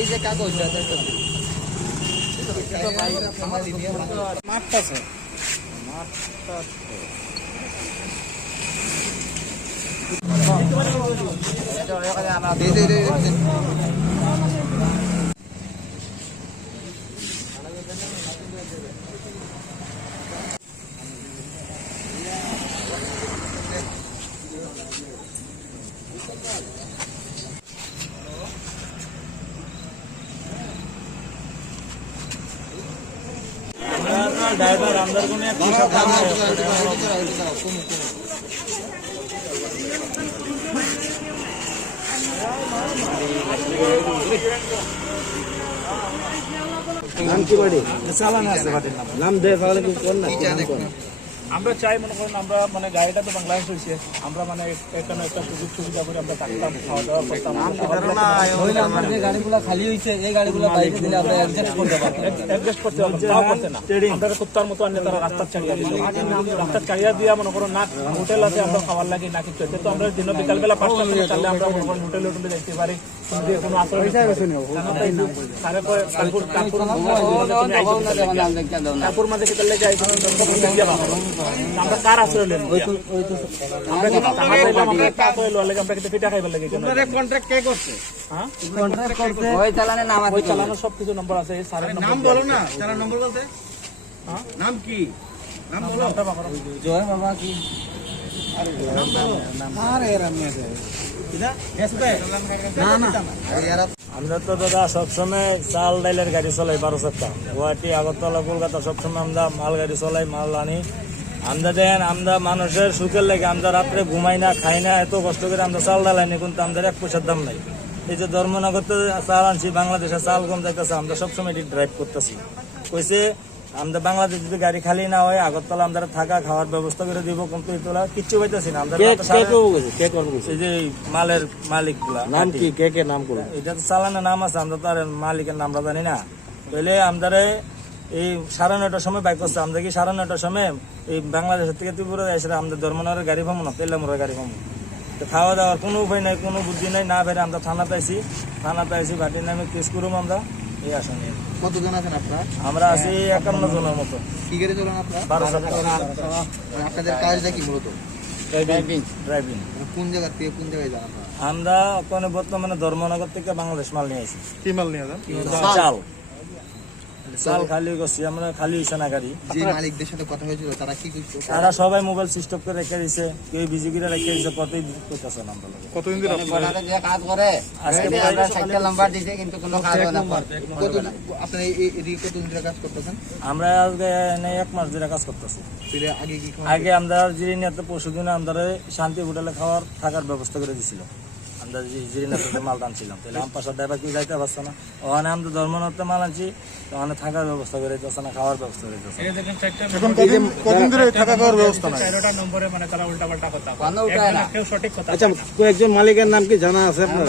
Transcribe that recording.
এই যে কাগজ মাঠটাছে ड्राइवर अंदर को नाम की बड़ी चालान नाम दे আমরা চাই মনে করেন আমরা মানে গাড়িটা তো বাংলাদেশ হয়েছে আমরা মানে এখানে একটা সুযোগ সুবিধা করে আমরা থাকতাম খাওয়া দাওয়া করতাম আমার যে গাড়িগুলো খালি হয়েছে এই গাড়িগুলো বাইরে দিলে আমরা অ্যাডজাস্ট করতে পারবো অ্যাডজাস্ট করতে পারবো তাও করতে না আমরা কুত্তার মতো আনলে তারা রাস্তার চালিয়ে দিল রাস্তার চালিয়ে দিয়ে মনে করো না হোটেল আছে আমরা খাবার লাগে না কিছু তো আমরা দিন বিকালবেলা 5টা মিনিট চাললে আমরা মনে করেন হোটেলে হোটেলে যাইতে পারি কোনো আশ্রয় তারপর মাঝে কেতালে যাই আমরা কার আশ্রয় নেব আমরা কি তাহলে লাগে আমরা কি পিঠা খাইবার লাগে আপনারা কন্ট্রাক্ট কে করছে হ্যাঁ কন্ট্রাক্ট করতে ওই চালানে নাম আছে ওই চালানো সব কিছু নম্বর আছে এই স্যারের নাম বলো না স্যারের নম্বর বলতে হ্যাঁ নাম কি নাম বলো জয় বাবা কি আমরা তো দাদা সবসময় চাল ডাইলের গাড়ি চলাই 12 চাকা গুয়াহাটি আগরতলা কলকাতা সবসময় আমরা মাল গাড়ি চলাই মাল আনি আমরা দেন আমরা মানুষের সুখের লেগে আমরা রাত্রে ঘুমাই না খাই না এত কষ্ট করে আমরা চাল ডাল আনি কিন্তু আমাদের 1 পয়সার দাম নাই এই যে ধর্মনগরতে চাল আনছি বাংলাদেশে চাল কম যাইতেছে আমরা সবসময় ড্রাইভ করতেছি কইছে আমরা বাংলাদেশ যদি গাড়ি খালি না হয় আগরতলা আমরা থাকা খাওয়ার ব্যবস্থা করে দিব কিন্তু এতলা কিচ্ছু পাইতেছি না আমরা এই যে মালের মালিক গুলা নাম কি কে নাম করে এটা তো চালানের নাম আছে আমরা তো আর মালিকের নামটা জানি না তাহলে আমরা এই 9:30টার সময় বাইক করছে আমরা কি 9:30টার সময় এই বাংলাদেশের থেকে ত্রিপুরা এসে আমাদের ধর্মনগরের গাড়ি পাবো না তেলামুড়ার গাড়ি পাবো তো খাওয়া দাওয়ার কোনো উপায় নাই কোনো বুদ্ধি নাই না বেড়ে আমরা থানা পাইছি ভাটির নামে কেস করুম আমরা এই আসা নিয়ে কতজন আছেন আপনারা আমরা আছি 51 জনের মতো কি গাড়ি চালান আপনারা 12 চাকা আপনাদের কাজটা কি মূলত ড্রাইভিং কোন জায়গা থেকে কোন জায়গায় যান আপনারা আমরা ওখানে বর্তমানে ধর্মনগর থেকে বাংলাদেশ মাল নিয়ে আসি কি মাল নিয়ে যান চাল খালি করছি আমরা খালি হয়েছে না গাড়ি যে মালিকদের সাথে কথা হয়েছিল তারা কি কইছে তারা সবাই মোবাইল সুইচ অফ করে রেখে দিছে কেউ বিজি করে রেখে দিছে কতই করতেছে না আমরা কতদিন ধরে আপনারা যে কাজ করে আজকে আমরা 60টা নাম্বার দিতে কিন্তু কোনো কাজ হয় না আপনারা এই কতদিন ধরে কাজ করতেছেন আমরা আজকে 1 মাস ধরে কাজ করতেছি ফিরে আগে কি আগে আমরা জিরিনিয়াতে পরশুদিন আমরা শান্তি হোটেলে খাওয়ার থাকার ব্যবস্থা করে দিছিল আমরা জিরিনিয়াতে মাল আনছিলাম তাহলে আমপাশার ড্রাইভার কি যাইতে পারছে না ওখানে আমরা ধর্মনগরতে মাল আনছি ওখানে থাকার ব্যবস্থা করে দিতেছে না খাওয়ার ব্যবস্থা করে দিতেছে এখন কতদিন ধরে থাকা খাওয়ার ব্যবস্থা নাই 4টা নম্বরে মানে তারা উল্টাপাল্টা কথা কোনো উপায় না কেউ সঠিক কথা আচ্ছা কয়েকজন মালিকের নাম কি জানা আছে আপনার